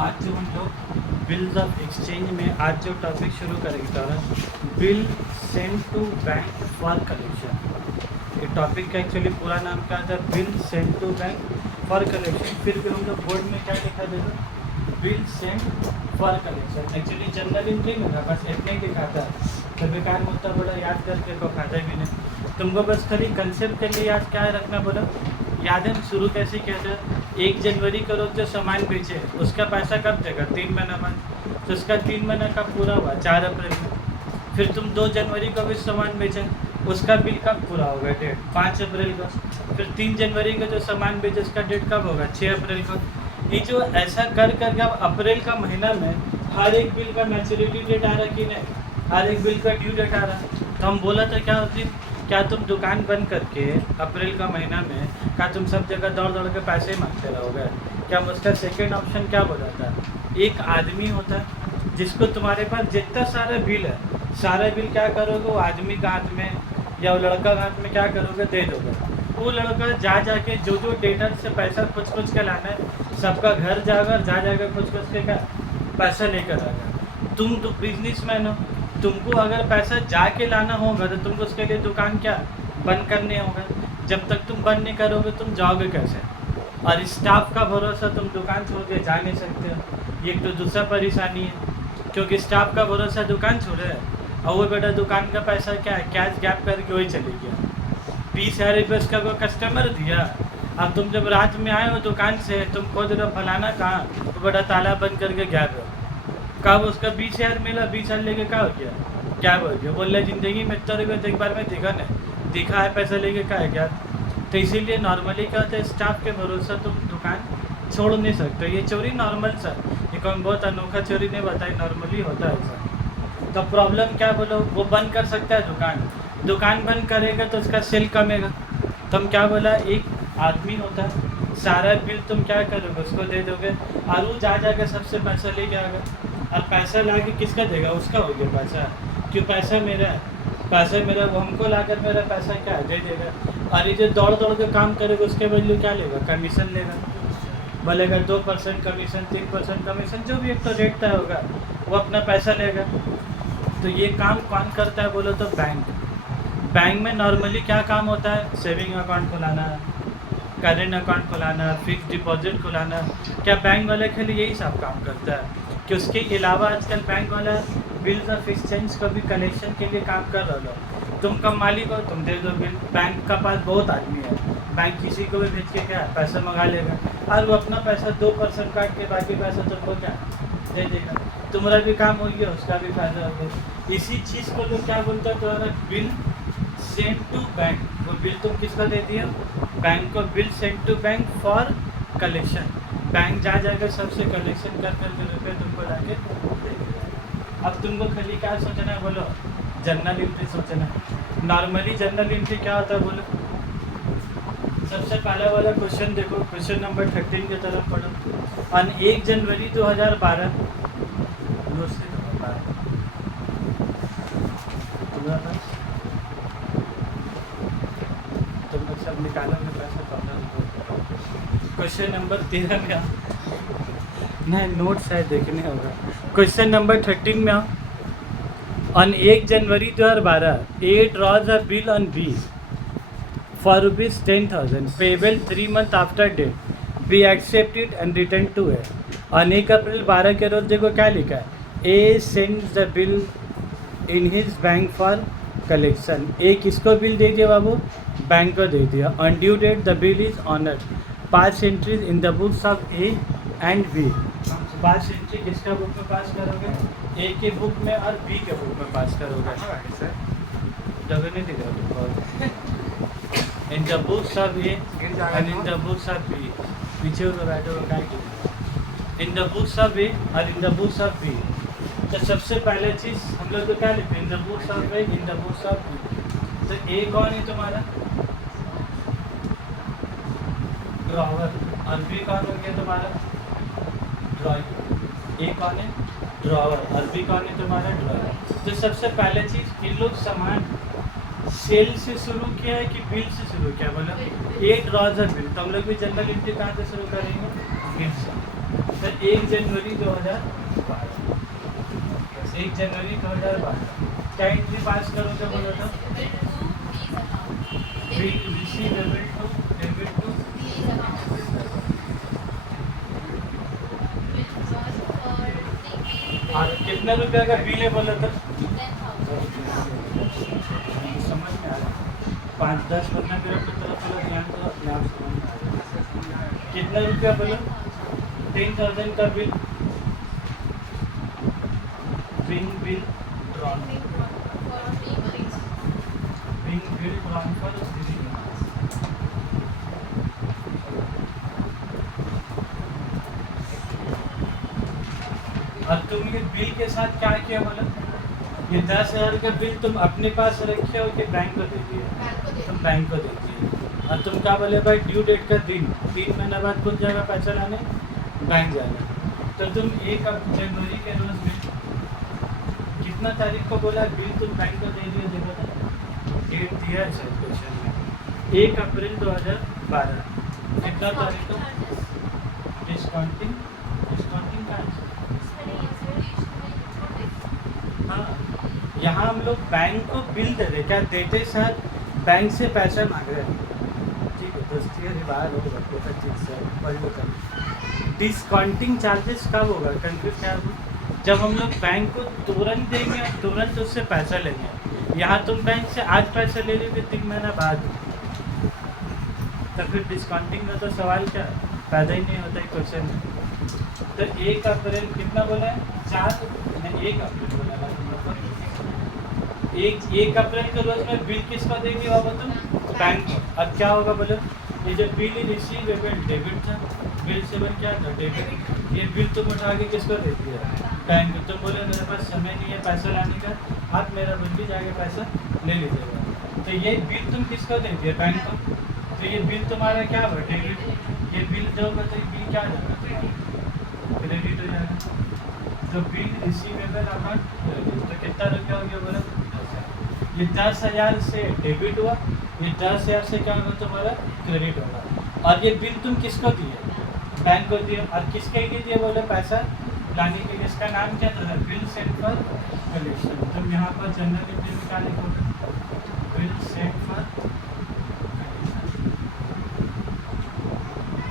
आज जो हम लोग बिल्स ऑफ एक्सचेंज में आज जो टॉपिक शुरू करेंगे तो bill send to bank for collection. ये टॉपिक का एक्चुअली पूरा नाम क्या था? Bill send to bank for collection. फिर भी हम लोग बोर्ड में क्या लिखा देगा? Bill send for collection. Actually general entry में था, बस इतने ही लिखा था, तो बेकार मुद्दा बोला याद करके को फायदा भी नहीं। तुमको बस खाली कंसेप्ट के लिए याद क्या रखना बोला, याद है शुरू कैसे किया था? 1 जनवरी को लोग जो सामान बेचे उसका पैसा कब देगा? 3 महीना बाद। तो उसका 3 महीना का पूरा हुआ 4 अप्रैल में। फिर तुम 2 जनवरी को भी सामान बेचा, उसका बिल कब पूरा होगा? डेट 5 अप्रैल को। फिर 3 जनवरी को जो सामान बेचे उसका डेट कब होगा? 6 अप्रैल को। ये जो ऐसा कर करके अब अप्रैल का महीना में हर एक बिल का मैच्योरिटी डेट आ रहा कि नहीं? हर एक बिल का ड्यू डेट आ रहा। तो हम बोला था क्या होती, क्या तुम दुकान बंद करके अप्रैल का महीना में क्या तुम सब जगह दौड़ दौड़ के पैसे मांगते रहोगे? क्या उसका सेकेंड ऑप्शन क्या बोला था? एक आदमी होता है जिसको तुम्हारे पास जितना सारा बिल है, सारा बिल क्या करोगे? वो आदमी का हाथ में या वो लड़का का हाथ में क्या करोगे? दे दोगे। वो लड़का जा जाके जो जो डेटर से पैसा कुछ के लाना है सबका घर जाकर जा कर कुछ के क्या पैसा लेकर आएगा। तुम तो बिजनेसमैन हो, तुमको अगर पैसा जाके लाना होगा तो तुमको उसके लिए दुकान क्या बंद करने होगा। जब तक तुम बंद नहीं करोगे तुम जाओगे कैसे? और स्टाफ का भरोसा तुम दुकान छोड़ के जा नहीं सकते हो। ये तो दूसरा परेशानी है, क्योंकि स्टाफ का भरोसा दुकान छोड़े है और वो बेटा दुकान का पैसा क्या है, कैश गैप करके वही चले गया। 20,000 रुपये उसका कोई कस्टमर दिया। अब तुम जब रात में आए हो दुकान से, तुम खोज रहे हो फलाना कहाँ, तो बेटा ताला बंद करके गया हो। कब उसका 20,000 मिला? 20,000 लेके क्या हो गया? क्या बोल गया? बोल रहे ज़िंदगी में इतना रुपये तो एक बार में दिखा नहीं, दिखा है पैसा लेके क्या है क्या? तो इसीलिए नॉर्मली क्या होता है, स्टाफ के भरोसा तुम दुकान छोड़ नहीं सकते। ये चोरी नॉर्मल सा, ये कोई बहुत अनोखा चोरी नहीं बताई, नॉर्मली होता है ऐसा। तो प्रॉब्लम क्या बोलो, वो बंद कर सकता है दुकान, दुकान बंद करेगा तो उसका सेल कमेगा। तुम क्या बोला, एक आदमी होता है, सारा बिल तुम क्या करोगे? उसको दे दोगे और वो जा जाकर सबसे पैसा लेके आएगा। और पैसा ला के किसका देगा? उसका हो गया पैसा, क्यों? पैसा मेरा है, पैसा मेरा, वो हमको लाकर मेरा पैसा क्या है दे देगा। और ये जो दौड़ दौड़ के काम करेगा उसके बदले क्या लेगा? कमीशन लेगा। बोलेगा 2% कमीशन, 3% कमीशन, जो भी एक तो रेट तय होगा वो अपना पैसा लेगा। तो ये काम कौन करता है बोलो तो बैंक। बैंक में नॉर्मली क्या काम होता है? सेविंग अकाउंट खुलाना, करेंट अकाउंट खुलाना, फिक्स डिपॉजिट खुलाना। क्या बैंक वाले खाली यही सब काम करता है? कि उसके अलावा आजकल बैंक वाला बिल्स ऑफ एक्सचेंज का भी कलेक्शन के लिए काम कर रहा हो। तुम कम मालिक हो, तुम दे दो बिल। बैंक का पास बहुत आदमी है, बैंक किसी को भी भेज के क्या पैसा मंगा लेगा और वो अपना पैसा 2% काट के बाकी पैसा तुमको क्या दे देगा। तुम्हारा भी काम हो गया, उसका भी फायदा हो गया। इसी चीज़ को लोग क्या बोलते हैं, तुम्हारा बिल सेंड टू बैंक। वो बिल तुम किसको दे दिया? बैंक को। Bill send to bank for collection. Bank जा जाकर सबसे कलेक्शन कर करके रुपये तुमको लाके दे देगा। अब तुमको खाली क्या सोचना है बोलो? जनरल एंट्री सोचना है। नॉर्मली जनरल एंट्री क्या होता है बोलो? सबसे पहला वाला क्वेश्चन देखो, क्वेश्चन नंबर 13 की तरफ पढ़ो। ऑन 1 जनवरी 2012 तुम लोग सब निकालो में पैसा तो क्वेश्चन नंबर 13 में आओ। नहीं, नोट शायद देखने होगा। क्वेश्चन नंबर 13 में आओ। On 1 January 2012 A draws a bill on B for ₹10,000 payable 3 months after date. B accepted and returned to A. On 1 अप्रैल 12 के रोज देखो क्या लिखा है? A sends the bill in his bank for collection. A किसको bill दे दिया बाबू? Bank को दे दिया। On due date the bill is honoured. 5 entries in the books of A and B। 5 entry किसका बुक में पास करोगे? A के बुक में और B के बुक में पास करोगे। जगह नहीं दिख रहा तुमको। इन the books of A and in the books of B। पीछे हो तो बैठो क्या की? इन द बुक्स ऑफ A और इन द बुक्स ऑफ B। तो सबसे पहले चीज़ हम लोग तो क्या लिखते हैं? इन the books of A, in the books of B। तो A कौन है तुम्हारा? ड्रॉवर। और B कौन हो गया तुम्हारा? ड्रॉइंग। A कौन है? ड्रॉवर। और B कौन है तुम्हारा? ड्रॉइंग। तो सबसे पहले चीज़ इन लोग सामान सेल से शुरू किया है कि बिल से शुरू किया? बोलो A ड्रॉज अ बिल। तो हम लोग भी जनरल एंट्री कहाँ से शुरू करेंगे? बिल से। तो 1 जनवरी 2012, 1 जनवरी 2012 क्या एंट्री पास करोगे बोलो तो? Bill receivable to debit to और कितना रुपया का बिल है बोलो तो? समझ में आ रहा है? 5-10-15 मिनट की तरफ थोड़ा ध्यान दो, अपने आप समझ में आ रहा है। कितना रुपया बोलो? 10,000 का bill, bill drawn, bill drawn पर और तुम ये बिल के साथ क्या किया बोलो? ये 10,000 का बिल तुम अपने पास रखे हो कि बैंक को दे दिया? तुम बैंक को दे दिए। और तुम क्या बोले भाई ड्यू डेट का दिन 3 महीने बाद खुद जाएगा पैसा लाने, बैंक जाना। तो तुम 1 जनवरी के रोज बिल कितना तारीख को बोला बिल तुम बैंक को दे दिए? देखो तो डेट दिया है सर क्वेश्चन में, 1 अप्रैल 2012। कितना तारीख को? डिस्काउंटिंग का आंसर। हाँ, यहाँ हम लोग बैंक को बिल दे रहे, क्या देते सर? बैंक से पैसा मांग रहे हैं। ठीक है, दोस्ती है बाहर हो बेटा, चीज़ से पढ़ लो कर। डिस्काउंटिंग चार्जेस कब होगा? कंफ्यूज क्या होगा? जब हम लोग बैंक को तुरंत देंगे और तुरंत उससे पैसा लेंगे। यहाँ तुम बैंक से आज पैसा ले लोगे 3 महीना बाद, तो फिर डिस्काउंटिंग का तो सवाल क्या पैदा ही नहीं होता है क्वेश्चन में। तो 1 अप्रैल कितना बोला है? 1 अप्रैल बोला है। 1 अप्रैल के रोज में बिल किसको देंगे बाबा तुम? बैंक को। अब क्या होगा बोलो? ये जो बिल रिसीवेबल डेबिट था, बिल से क्या था? डेबिट। ये बिल तुम उठा के किसको दे दिया? बैंक को। तुम बोले मेरे पास समय नहीं है पैसा लाने का, आप मेरा बंदी जाके पैसा ले लीजिएगा। तो ये बिल तुम किसको दे दिया? बैंक को। तो ये बिल तुम्हारा क्या हुआ? डेबिट। ये बिल जो बताइए बिल क्या जाएगा? क्रेडिट हो जाएगा। तो बिल रिसीवेबल अमाउंट क्रेडिट, तो कितना रुपया हो गया बोलो? ये 10,000 से डेबिट हुआ, ये 10,000 से क्या होगा तुम्हारा? क्रेडिट होगा। और ये बिल तुम किसको दिए? बैंक को दिए। और किसके लिए दिए बोले? पैसा लाने के लिए। इसका नाम क्या था? Bill send for collection. तुम यहाँ पर जनरल एंट्री में क्या लिखोगे? बिल सेंड फॉर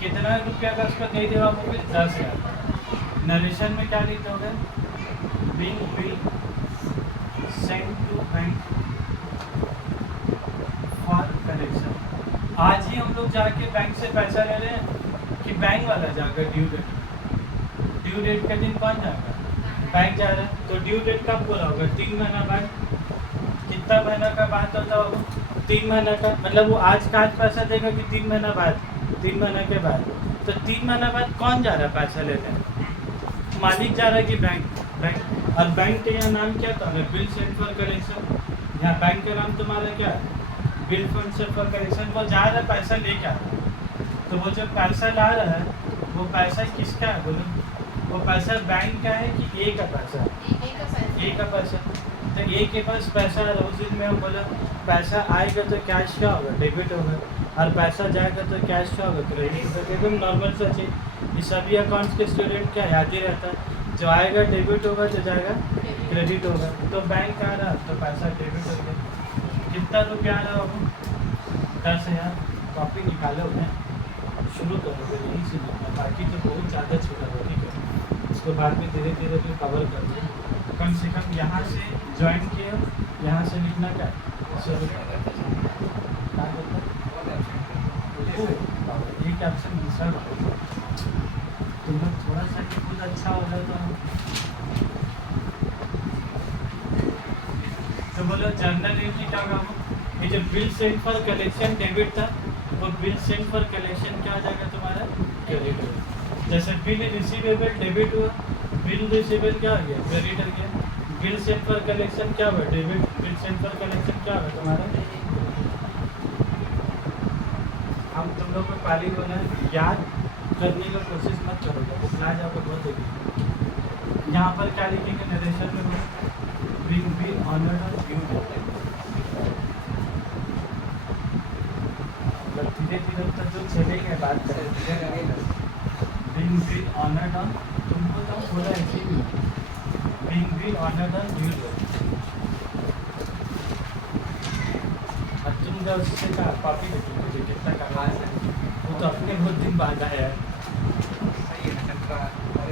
कितना रुपया का उसको दे दिया आपको? 10,000। नरेशन में क्या लिख दोगे? Bill send to bank for collection. आज ही हम लोग जाके बैंक से पैसा ले रहे हैं कि बैंक वाला जाएगा ड्यू डेट? ड्यू डेट के दिन कौन जाएगा? बैंक जा रहा है। तो ड्यू डेट कब पूरा होगा? 3 महीना बाद। कितना महीना का बात होता होगा? 3 महीना का। मतलब वो आज का आज पैसा देगा कि 3 महीना बाद? 3 महीने के बाद। तो 3 महीना बाद कौन जा रहा है पैसा लेने? मालिक जा रहा है कि बैंक? और बैंक के यहाँ नाम क्या था? Bill send for collection. यहाँ बैंक का नाम तुम्हारा क्या है? Bill send for collection. वो जा रहा है पैसा लेके आ रहा है। तो वो जो पैसा ला रहा है वो पैसा किसका है बोलो? वो पैसा बैंक का है कि ए का पैसा? ए का पैसा। तो ए के पास पैसा है, उस दिन में हम बोला पैसा आएगा तो कैश क्या होगा? डेबिट होगा। और पैसा जाएगा तो कैश क्या होगा? क्रेडिट होगा। एकदम नॉर्मल सा चीज़। ये सभी अकाउंट्स के स्टूडेंट क्या याद ही रहता है, जो आएगा डेबिट होगा, जो जाएगा क्रेडिट होगा। तो बैंक आ रहा तो पैसा डेबिट हो गया। कितना रुपया आ रहा होगा? 10,000। कॉपी निकालो उन्हें, शुरू करोगे यहीं से लिखना, बाकी तो बहुत ज़्यादा छोटा हो। ठीक है, उसको बाद में धीरे धीरे फिर कवर कर दो। कम से कम यहाँ से ज्वाइन किए, यहाँ से लिखना क्या है? 100 रुपये। एक ऑप्शन दूसरा तुम लोग थोड़ा सा कि खुद अच्छा हो जाए तो बोलो जर्नल एंट्री क्या होगा? ये जो bill send for collection debit था, वो बिल सेंड फॉर कलेक्शन क्या आ जाएगा तुम्हारा? क्रेडिट होगा। जैसे बिल रिसीवेबल डेबिट हुआ, बिल रिसीवेबल क्या हो गया? क्रेडिट हो गया। बिल सेंड फॉर कलेक्शन क्या हुआ? Debit. Bill send for collection क्या होगा तुम्हारा? हम तुम लोग को पहले बोला याद करने का कोशिश मत करोगे, बुखला जाओगे बहुत देगी। यहाँ पर क्या लिखेंगे? नरेशन में will be honoured on due date. धीरे धीरे तो जो चलेंगे बात करेंगे। being bill honored on, तुमको तो बोला ऐसे ही, being bill honored on due date। अब तुम जब उससे कहा कॉपी देते मुझे कितना कहा है, वो तो अपने बहुत दिन बाद आया है।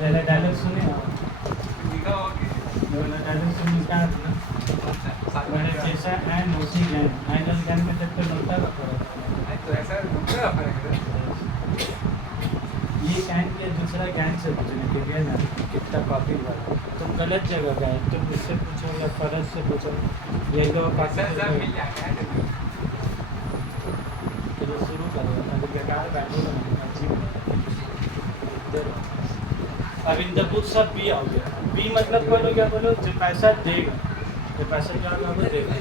पहले डायलॉग सुने आप, डायलॉग सुनने का ना, मैंने जैसा एंड उसी ज्ञान, आइडल ज्ञान में तक तो नोटा रखा रहता है, तो ऐसा नोटा रखा है। ये ज्ञान के दूसरा ज्ञान से पूछने के लिए ना कितना कॉपी हुआ, तुम गलत जगह गए, तुम इससे पूछो या फर्ज से पूछो, यही तो ऐसा मिल जाता है। चलो शुरू करो, अभी बेकार बैठो तो अजीब है। अब in the books of B आओ गया, बी मतलब बोलो क्या, बोलो जो पैसा देगा, जो पैसा क्या होगा वो देगा।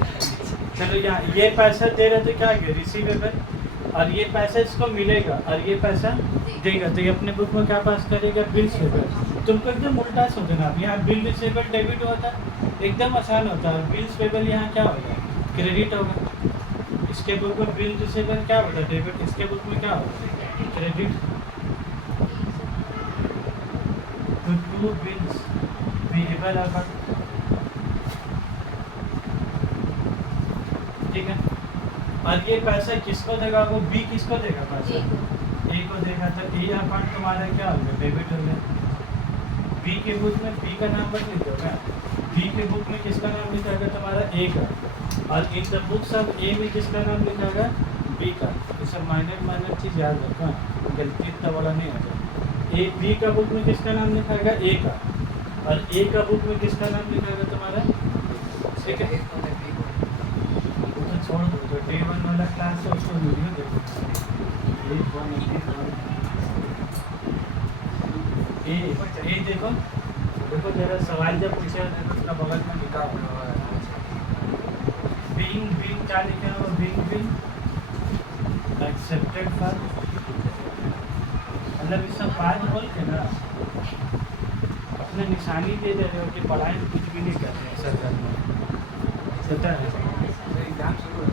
चलो यहाँ ये पैसा दे रहे तो क्या गया, रिसीवेबल, और ये पैसा इसको मिलेगा और ये पैसा देगा, तो ये अपने बुक में क्या पास करेगा, बिल्स पेबल। तुमको एकदम उल्टा सोचना, अब यहाँ बिल रिसीवेबल डेबिट होता है, एकदम आसान होता है, बिल्स पेबल यहाँ क्या होगा, क्रेडिट होगा। इसके बुक में बिल रिसीवेबल क्या होता है, डेबिट, इसके बुक में क्या होगा, क्रेडिट। तो टू बिल्स पेएबल अकाउंट, ठीक है। और ये पैसा किसको देगा, वो बी किसको देगा पैसा, ए को देगा, तो ए अकाउंट तुम्हारा क्या हो गया, डेबिट हो गया। बी के बुक में बी का नाम मत लिख दो क्या, बी के बुक में किसका नाम लिखाएगा, तुम्हारा ए का, और इन द बुक्स ऑफ ए में किसका नाम लिखाएगा, बी का। ये सब माइनर चीज़ याद रखो, गलती इतना बड़ा नहीं होगा। ए बी का बुक में किसका नाम लिखाएगा, ए का, और ए का बुक में किसका नाम लिखाएगा तुम्हारा, ठीक है। वो तो छोड़ दो, जो डे 1 वाला क्लास है उसको वीडियो देखो, ए देखो देखो जरा सवाल जब पूछे देखो उसका बगल में लिखा हुआ है, बीइंग क्या लिखा हुआ, बीइंग एक्सेप्टेड फॉर, मतलब इस सब बात बोल के ना अपने निशानी दे दे रहे हो कि पढ़ाई में कुछ भी नहीं कर रहे हैं सरकार में, पता है। एग्जाम शुरू है,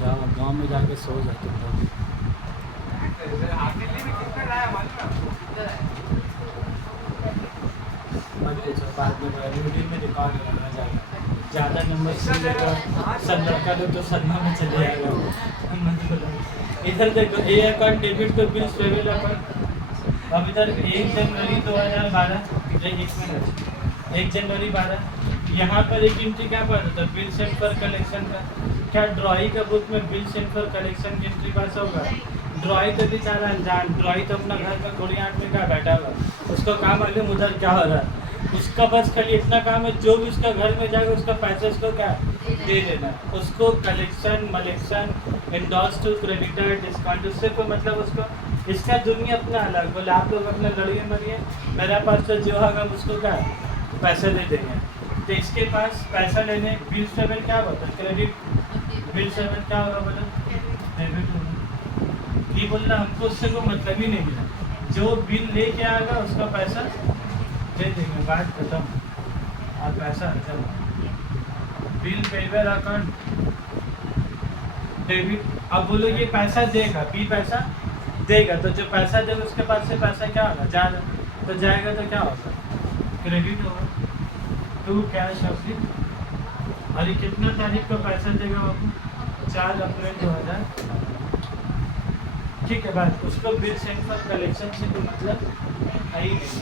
जाओ गाँव में जाके सो जाते हो, आपके लिए भी कितना लाया मालूम है आपको? मत पूछो, बाद में वीडियो में रिकॉर्ड करना जाएगा, ज़्यादा नंबर सुनेगा सब लड़का लोग तो सदमा में चले जाएगा। इधर देखो, A account debit to bills payable account, अब इधर 1 जनवरी 2012, 1 जनवरी 12, यहाँ पर एक एंट्री क्या पड़ा था, बिल सेंड फॉर कलेक्शन का। क्या ड्रॉई का बुक में बिल सेंड फॉर कलेक्शन की एंट्री पास होगा, ड्रॉई तो बेचारा अनजान, ड्रॉई तो अपना घर में थोड़ी आंट में क्या बैठा हुआ, उसको काम मालूम उधर क्या हो रहा है, उसका बस खाली इतना काम है, जो भी उसका घर में जाएगा उसका पैसा उसको क्या दे देना, उसको कलेक्शन मलेक्शन एंडोर्स टू क्रेडिटर डिस्काउंट, उससे कोई मतलब उसको, इसका दुनिया अपना अलग, बोले आप लोग अपना लड़िए मरिए, मेरा पास तो जो होगा हम उसको क्या पैसा दे देंगे। तो इसके पास पैसा लेने बिल सेवन क्या होता है, क्रेडिट, बिल सेवन क्या होगा बोलो, डेबिट होगा। ये बोलना हमको उससे कोई मतलब ही नहीं मिला, जो बिल लेके आएगा उसका पैसा दे देंगे, बात खत्म, और पैसा जमा। बिल पेबल अकाउंट डेबिट, अब बोलो ये पैसा देगा, बी पैसा देगा, तो जो पैसा देगा उसके पास से पैसा क्या होगा, ज़्यादा, तो जाएगा तो क्या होगा, क्रेडिट होगा, टू कैश ऑफिस। और ये कितना तारीख को पैसा देगा बाबू, 4 अप्रैल 2000, ठीक है बात। उसको बिल सेंड फॉर कलेक्शन से कोई मतलब है ही नहीं,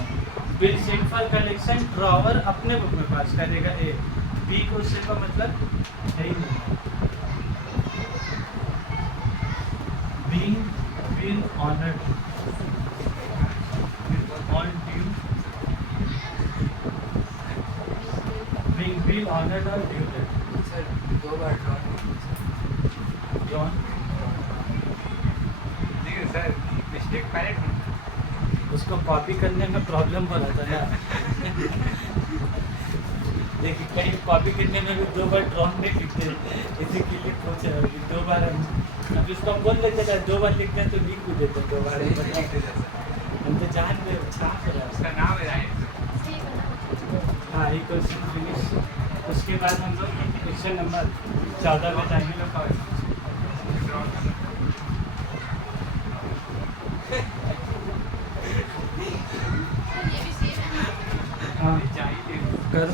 bill send for collection drawer अपने बुक में पास करेगा ए, बी को उससे का मतलब है ही नहीं। Being bill honoured on due, being bill honoured on due date. Sir 2 बार जॉन देखिए सर, मिस्टेक पैरेट उसको कॉपी करने में प्रॉब्लम हो रहा था ना। देखिए कहीं कॉपी करने में भी 2 बार ड्रॉन नहीं लिखते, इसी के लिए पूछे अभी 2 बार अब इसको हम बोल लेते हैं 2 बार लिखते हैं तो लिख भी देते हैं 2 बार, हम तो जान में छाप रहा है उसका नाम है राइट। हाँ ये क्वेश्चन फिनिश। उसके बाद हम लोग क्वेश्चन नंबर 14 में जाएंगे लोग। हाँ। चाहिए कर